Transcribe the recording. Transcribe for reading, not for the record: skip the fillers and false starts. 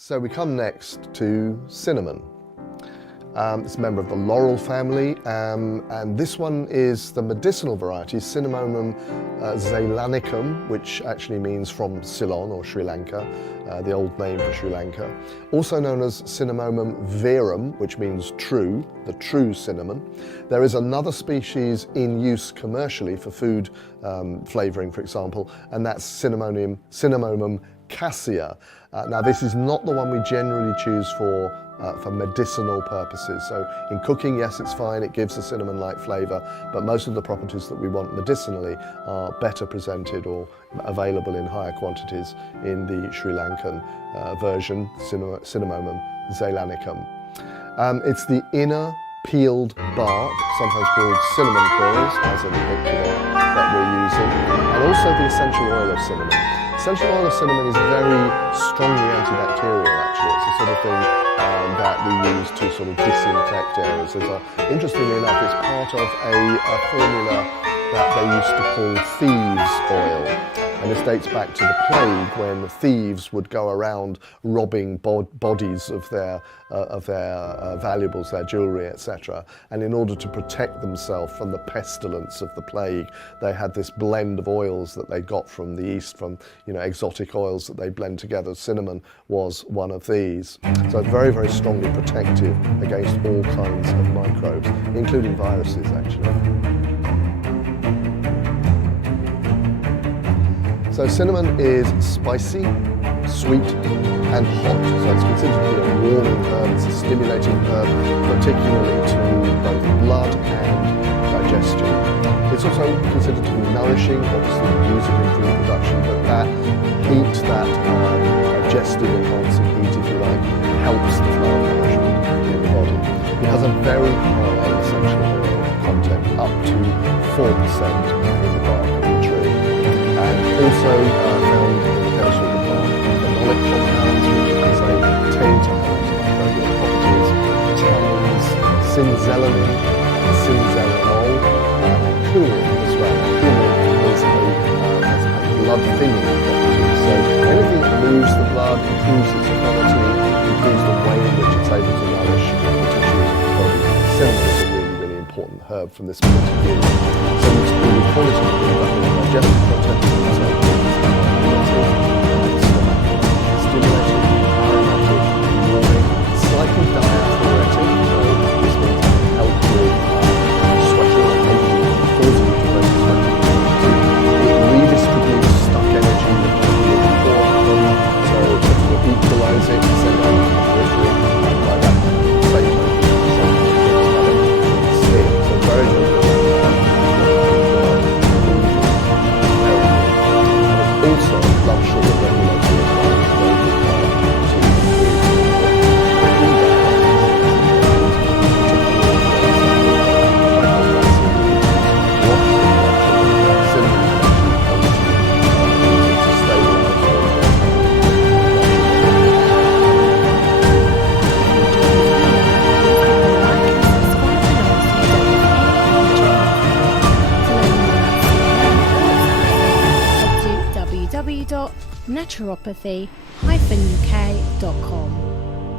So we come next to cinnamon. It's a member of the laurel family, and this one is the medicinal variety, Cinnamomum zeylanicum, which actually means from Ceylon or Sri Lanka, the old name for Sri Lanka. Also known as Cinnamomum verum, which means true, the true cinnamon. There is another species in use commercially for food flavouring, for example, and that's Cinnamomum cassia. Now this is not the one we generally choose for medicinal purposes. So in cooking, yes, it's fine, it gives a cinnamon-like flavour, but most of the properties that we want medicinally are better presented or available in higher quantities in the Sri Lankan version, Cinnamomum zeylanicum. It's the inner peeled bark, sometimes called cinnamon coils, as in the picture there, that we're using, and also the essential oil of cinnamon. Essential oil of cinnamon is very strongly antibacterial, actually. It's the sort of thing that we use to sort of disinfect areas. Interestingly enough, it's part of a formula that they used to call thieves' oil. And this dates back to the plague, when thieves would go around robbing bodies of their valuables, their jewellery, etc. And in order to protect themselves from the pestilence of the plague, they had this blend of oils that they got from the East, from exotic oils that they blend together. Cinnamon was one of these. So it's very, very strongly protective against all kinds of microbes, including viruses, actually. So cinnamon is spicy, sweet, and hot. So it's considered to be a warming herb, it's a stimulating herb, particularly to both blood and digestion. It's also considered to be nourishing, obviously we use it in food production, but that heat, that digestive enhancing heat, if you like, helps the flow of nourishment in the body. It has a very high essential oil content, up to 4% in the bark of the tree. And also found in the chemistry of the plant, phenolic compounds, which as they tend to have microbial properties, tannins, cinzelanin, cinzelanol, and cumin as well. Cumin has a blood thinning property, so anything that moves the blood, improves its quality, improves the way in which it's able to nourish the tissues of the body. Cinnamon is a really, really important herb from this point of view. So we would call it a digestive content, stimulating, aromatic, warming, slightly diaphoretic, so this means help with sweating and maybe causing you to break sweating. It redistributes stuck energy in the body, so it will equalise it and send out the periphery, and by that same token, skin. So very, very good. Also, blood sugar regulation www.naturopathy-uk.com